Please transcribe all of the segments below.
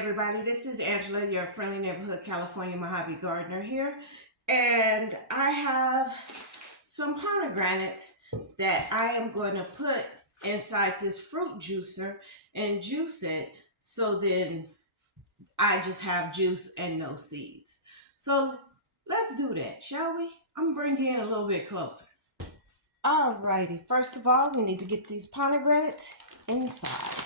everybody, this is Angela, your friendly neighborhood California Mojave gardener here, and I have some pomegranates that I am going to put inside this fruit juicer and juice it, so then I just have juice and no seeds. So let's do that, shall we? I'm gonna bring you in a little bit closer. Alrighty, first of all, we need to get these pomegranates inside.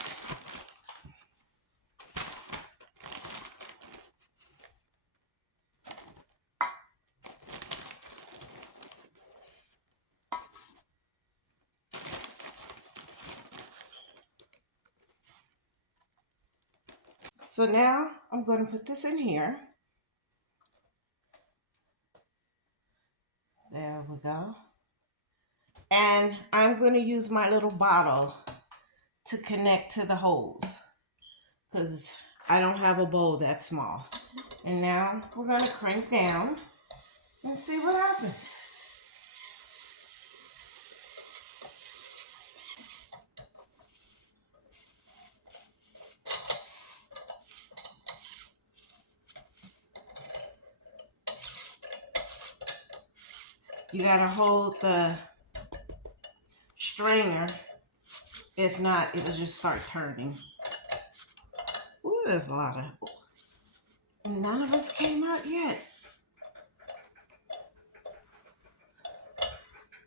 So now I'm going to put this in here. There we go. And I'm going to use my little bottle to connect to the holes because I don't have a bowl that small. And now we're going to crank down and see what happens. You got to hold the strainer. If not, it'll just start turning. Ooh, there's a lot of... And none of us came out yet.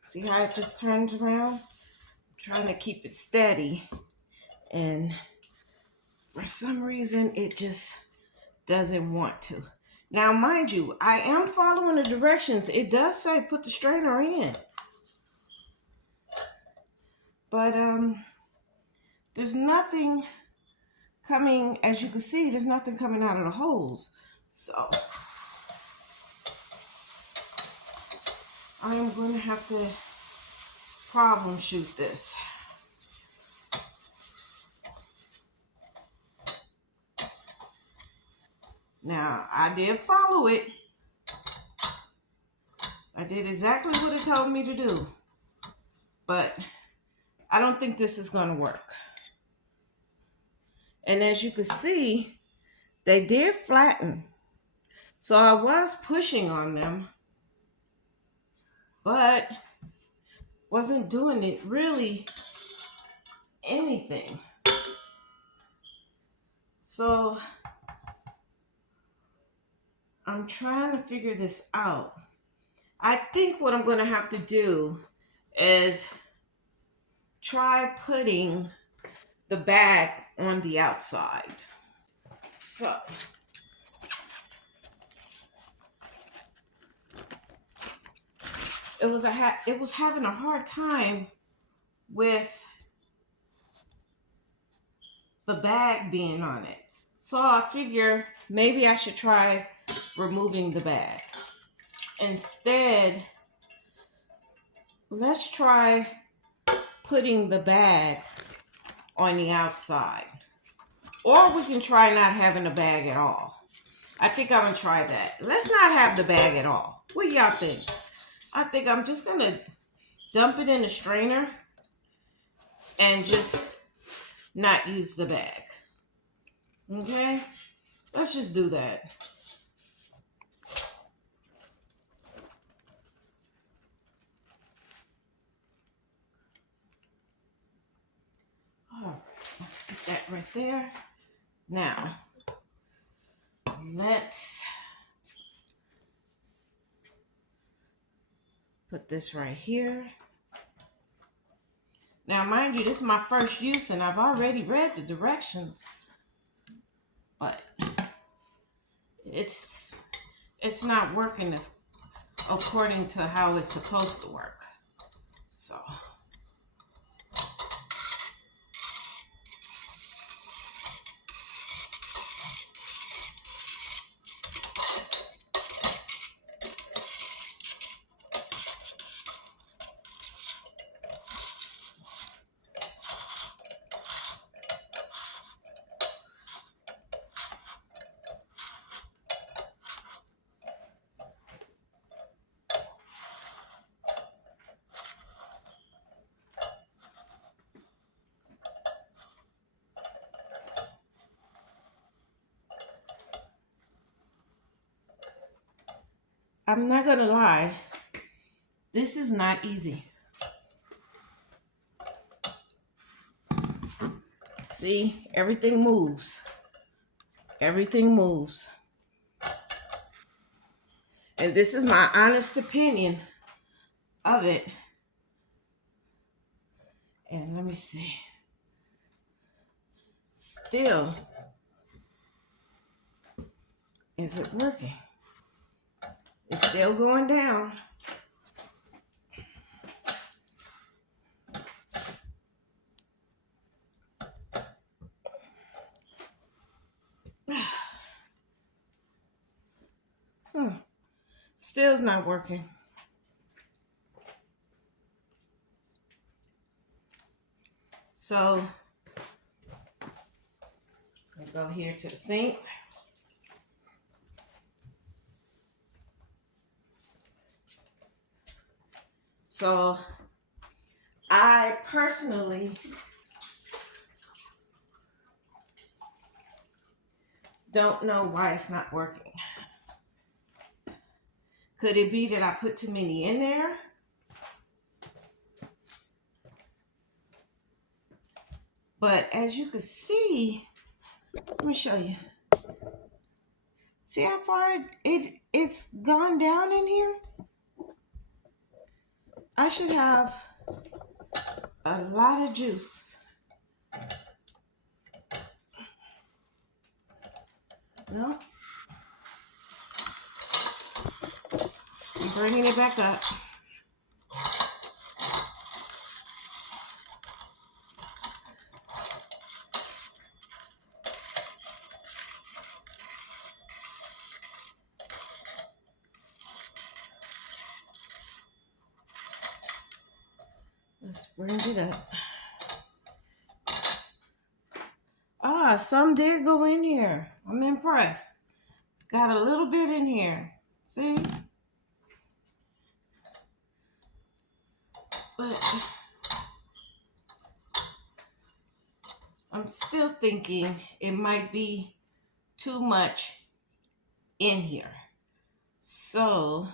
See how it just turns around? I'm trying to keep it steady. And for some reason, it just doesn't want to. Now, mind you, I am following the directions. It does say put the strainer in. But there's nothing coming, as you can see, there's nothing coming out of the holes. So I am going to have to problem shoot this. Now, I did follow it. I did exactly what it told me to do. But I don't think this is going to work. And as you can see, they did flatten. So I was pushing on them, but wasn't doing it really anything. So I'm trying to figure this out. I think what I'm going to have to do is try putting the bag on the outside. So it was having a hard time with the bag being on it. So I figure maybe I should try removing the bag. Instead, let's try putting the bag on the outside. Or we can try not having a bag at all. I think I'm going to try that. Let's not have the bag at all. What do y'all think? I think I'm just going to dump it in the strainer and just not use the bag. Okay? Let's just do that. All right, let's set that right there. Now, let's put this right here. Now, mind you, this is my first use, and I've already read the directions, but it's not working as according to how it's supposed to work. So I'm not gonna lie, this is not easy. See, everything moves. Everything moves. And this is my honest opinion of it. And let me see. Still, is it working? It's still going down. Still's not working. So, I'll go here to the sink. So, I personally don't know why it's not working. Could it be that I put too many in there? But as you can see, let me show you. See how far it's gone down in here? I should have a lot of juice. No? I'm bringing it back up. Let's bring it up. Ah, some did go in here. I'm impressed. Got a little bit in here. See? But I'm still thinking it might be too much in here. So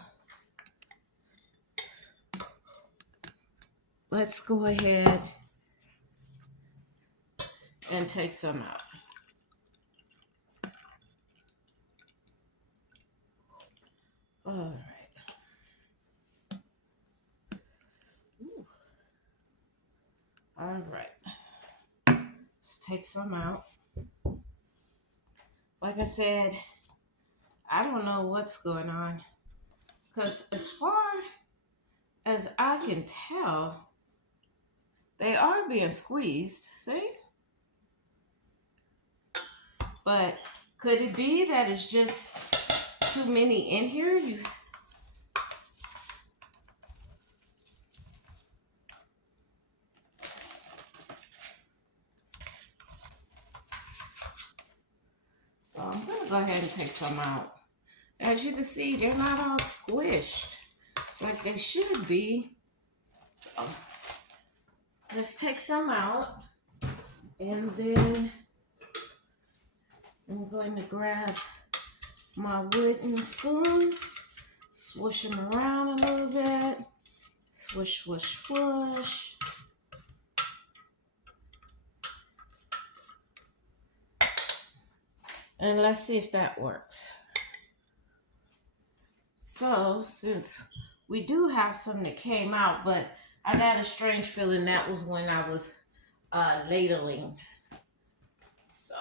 let's go ahead and take some out. All right. Ooh. All right. Let's take some out. Like I said, I don't know what's going on. Because as far as I can tell, they are being squeezed, see? But could it be that it's just too many in here? So I'm going to go ahead and take some out. As you can see, they're not all squished like they should be. So let's take some out. And then I'm going to grab my wooden spoon, swoosh them around a little bit. Swoosh, swoosh, swoosh. And let's see if that works. So, since we do have some that came out, but I got a strange feeling that was when I was ladling. So,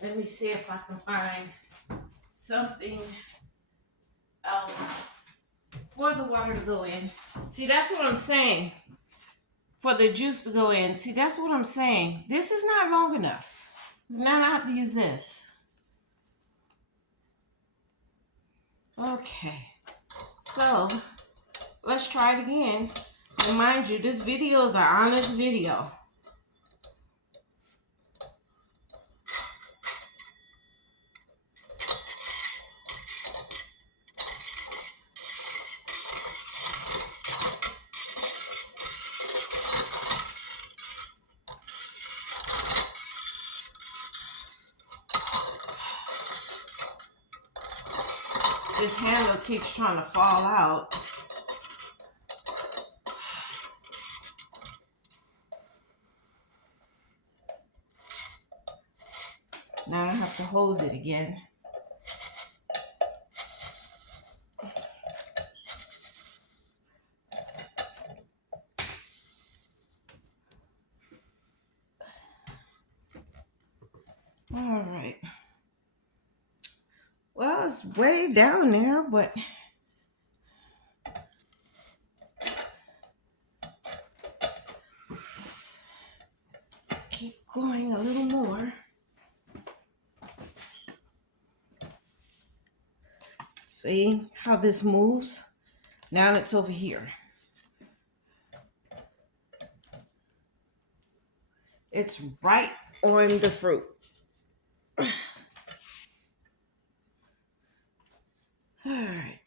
let me see if I can find something else for the water to go in. See, that's what I'm saying. For the juice to go in. See, that's what I'm saying. This is not long enough. Now I have to use this. Okay. So, let's try it again. And mind you, this video is an honest video. This handle keeps trying to fall out. Now I have to hold it again. All right. Well, it's way down there, but let's keep going a little more. See how this moves? Now it's over here. It's right on the fruit. All right.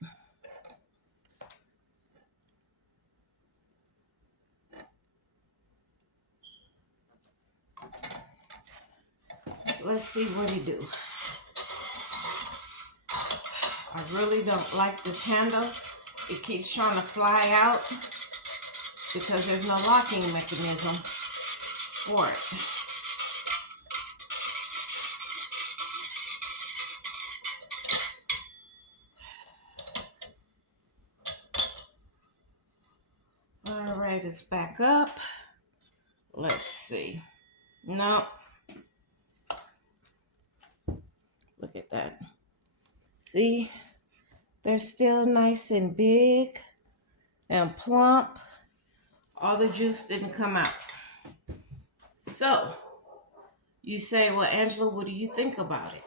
Let's see what he do. I really don't like this handle. It keeps trying to fly out because there's no locking mechanism for it. All right, it's back up. Let's see. No. Look at that. See? They're still nice and big and plump. All the juice didn't come out. So, you say, well, Angela, what do you think about it?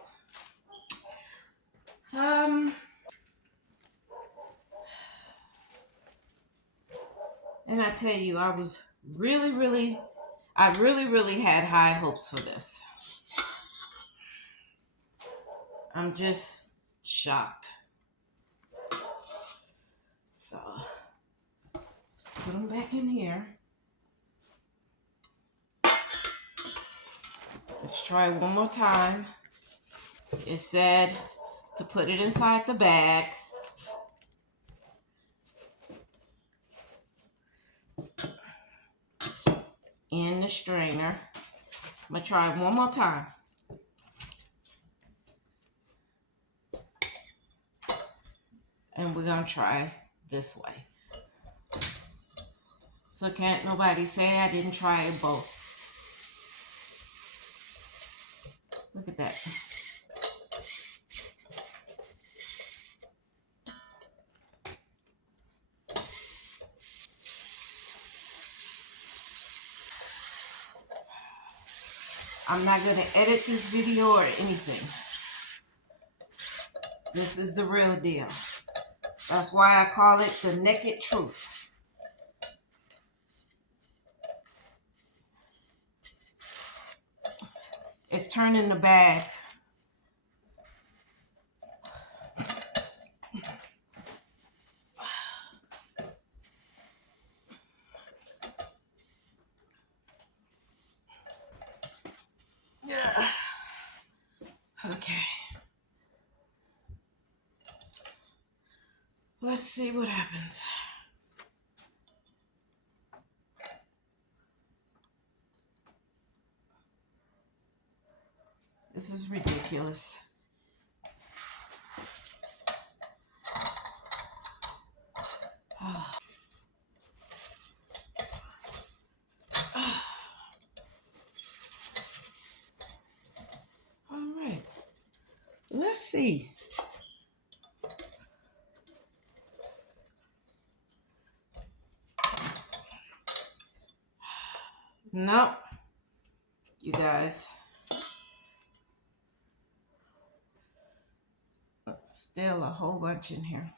And I tell you, I really had high hopes for this. I'm just shocked. So, let's put them back in here. Let's try one more time. It said to put it inside the bag. In the strainer. I'm going to try one more time. And we're going to try this way. So can't nobody say I didn't try it both. Look at that. I'm not going to edit this video or anything. This is the real deal. That's why I call it the naked truth. It's turning the bag. Okay. Let's see what happens. This is ridiculous. All right. Let's see. Nope. You guys. Still a whole bunch in here.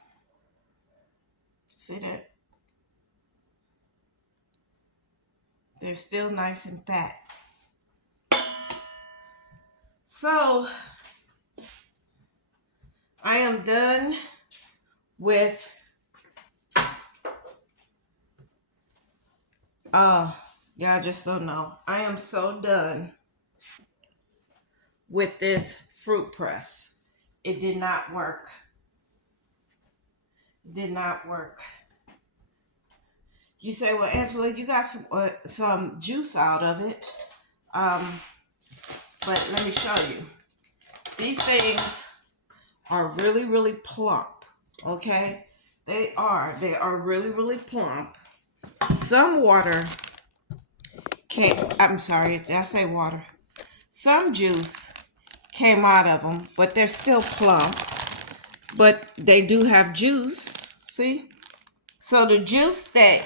See that? They're still nice and fat. So, I am done with y'all just don't know. I am so done with this fruit press. It did not work. Did not work. You say, well, Angela, you got some juice out of it. Um, but let me show you. These things are really, really plump. Okay? They are. They are really, really plump. Some water can't, I'm sorry, did I say water? Some juice came out of them, but they're still plump. But they do have juice. See? So the juice that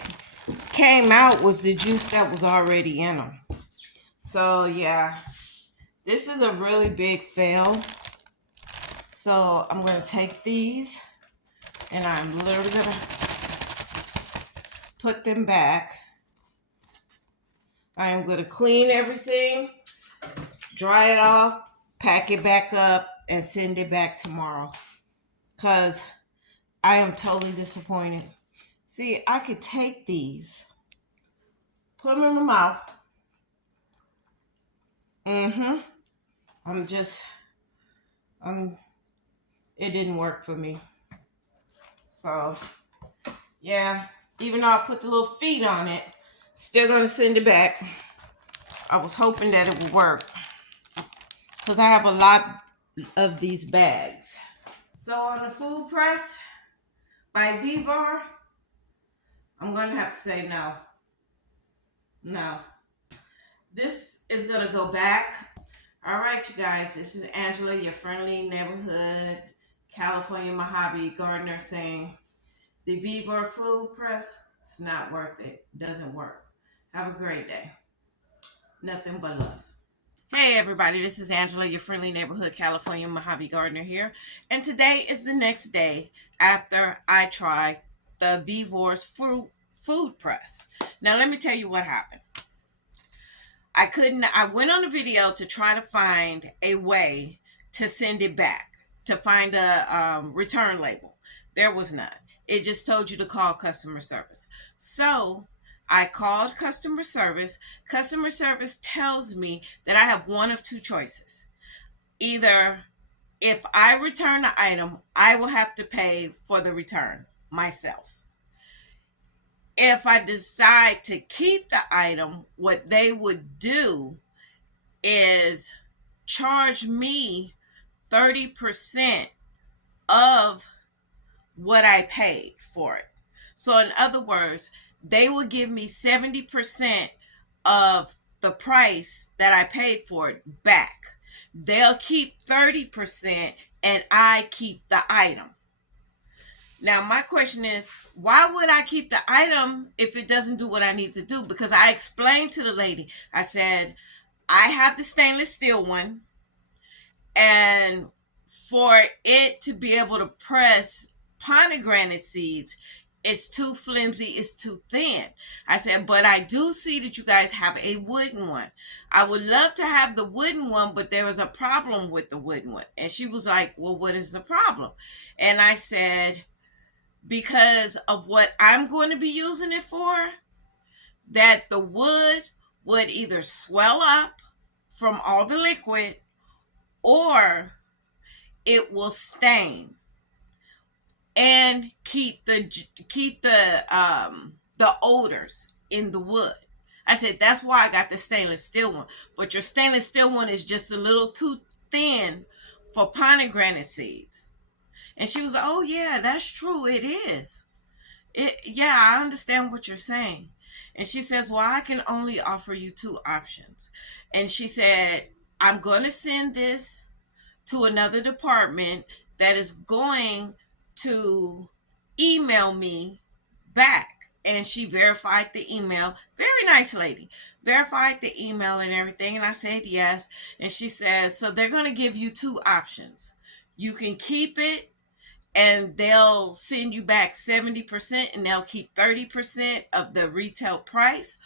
came out was the juice that was already in them. So yeah, this is a really big fail. So I'm going to take these and I'm literally going to put them back. I am going to clean everything, dry it off, pack it back up, and send it back tomorrow. Because I am totally disappointed. See, I could take these, put them in my mouth. It didn't work for me. So, yeah, even though I put the little feet on it, still gonna send it back. I was hoping that it would work because I have a lot of these bags. So on the food press by Vevor, I'm gonna have to say no. No. This is gonna go back. All right, you guys, this is Angela, your friendly neighborhood California Mojave gardener, saying the Vevor food press, it's not worth it. Doesn't work. Have a great day. Nothing but love. Hey everybody, this is Angela, your friendly neighborhood California Mojave gardener here. And today is the next day after I tried the Vevor's food press. Now let me tell you what happened. I went on a video to try to find a way to send it back, to find a return label. There was none. It just told you to call customer service. So I called customer service. Customer service tells me that I have one of two choices. Either if I return the item, I will have to pay for the return myself. If I decide to keep the item, what they would do is charge me 30% of what I paid for it. So in other words, they will give me 70% of the price that I paid for it back. They'll keep 30% and I keep the item. Now, my question is, why would I keep the item if it doesn't do what I need to do? Because I explained to the lady, I said, I have the stainless steel one, and for it to be able to press pomegranate seeds, it's too flimsy, it's too thin. I said, but I do see that you guys have a wooden one. I would love to have the wooden one, but there was a problem with the wooden one. And she was like, well, what is the problem? And I said, because of what I'm going to be using it for, that the wood would either swell up from all the liquid or it will stain and keep the odors in the wood. I said, that's why I got the stainless steel one. But your stainless steel one is just a little too thin for pomegranate seeds. And she was like, oh yeah, that's true, it is. Yeah, I understand what you're saying. And she says, well, I can only offer you two options. And she said, I'm going to send this to another department that is going to email me back. And she verified the email. Very nice lady. Verified the email and everything. And I said yes. And she says, so they're going to give you two options. You can keep it and they'll send you back 70% and they'll keep 30% of the retail price,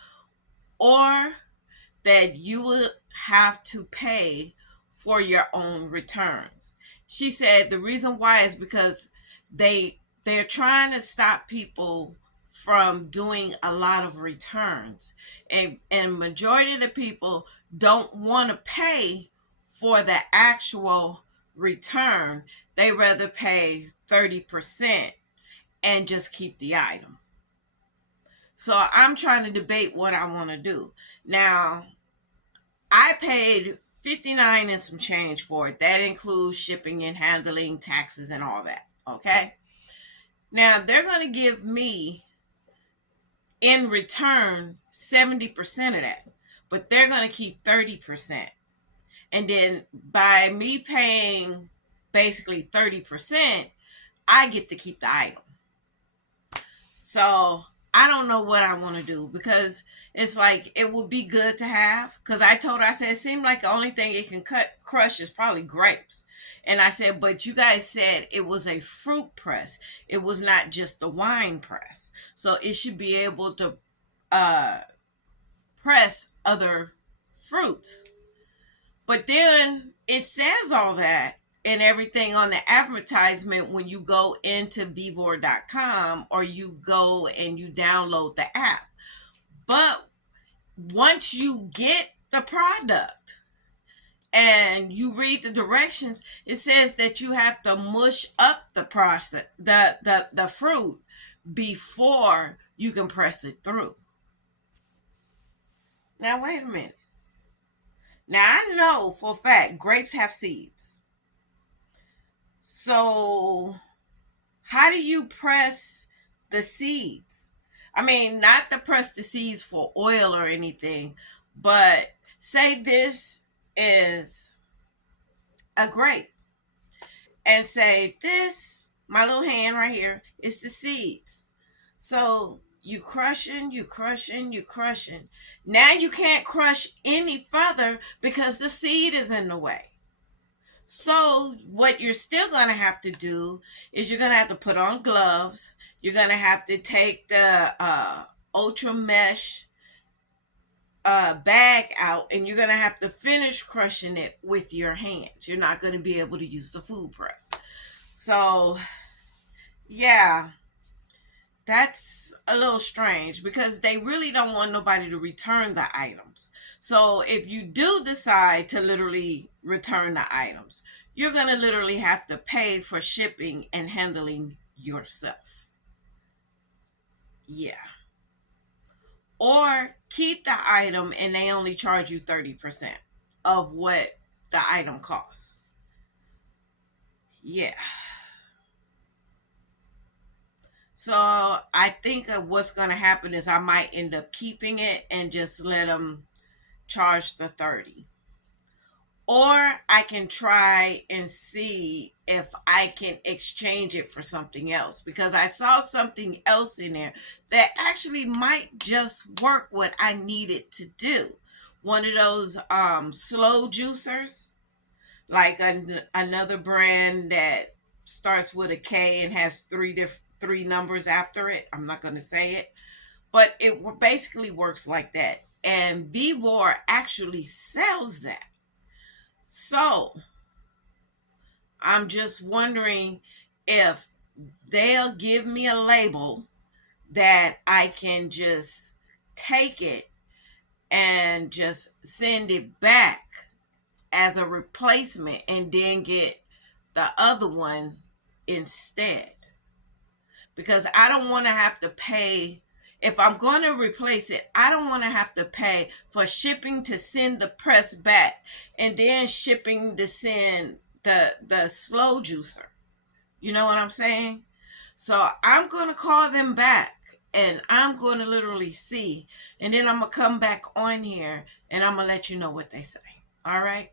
or that you will have to pay for your own returns. She said the reason why is because they're trying to stop people from doing a lot of returns, and majority of the people don't want to pay for the actual return. They rather pay 30% and just keep the item. So I'm trying to debate what I want to do. Now, I paid 59 and some change for it. That includes shipping and handling, taxes and all that. Okay? Now, they're going to give me in return 70% of that, but they're going to keep 30%. And then by me paying basically 30%, I get to keep the item. So I don't know what I want to do, because it's like it would be good to have. Because I told her, I said, it seemed like the only thing it can crush is probably grapes. And I said, but you guys said it was a fruit press. It was not just the wine press. So it should be able to press other fruits. But then it says all that and everything on the advertisement when you go into Vevor.com or you go and you download the app. But once you get the product and you read the directions, it says that you have to mush up the process, the fruit, before you can press it through. Now wait a minute. Now I know for a fact grapes have seeds. So how do you press the seeds? I mean, not to press the seeds for oil or anything, but say this is a grape, and say this, my little hand right here, is the seeds. So you crushing, you crushing, you crushing. Now you can't crush any further because the seed is in the way. So what you're still going to have to do is you're going to have to put on gloves. You're going to have to take the ultra mesh bag out, and you're going to have to finish crushing it with your hands. You're not going to be able to use the food press. So yeah, that's a little strange, because they really don't want nobody to return the items. So if you do decide to literally return the items, you're going to literally have to pay for shipping and handling yourself. Yeah. Or keep the item and they only charge you 30% of what the item costs. Yeah. So I think what's going to happen is I might end up keeping it and just let them charge the 30. Or I can try and see if I can exchange it for something else, because I saw something else in there that actually might just work what I needed to do. One of those slow juicers, like another brand that starts with a K and has three numbers after it. I'm not going to say it, but it basically works like that. And Vevor actually sells that. So I'm just wondering if they'll give me a label that I can just take it and just send it back as a replacement and then get the other one instead. Because I don't want to have to pay. If I'm going to replace it, I don't want to have to pay for shipping to send the press back and then shipping to send the slow juicer. You know what I'm saying? So I'm going to call them back and I'm going to literally see. And then I'm going to come back on here and I'm going to let you know what they say. All right?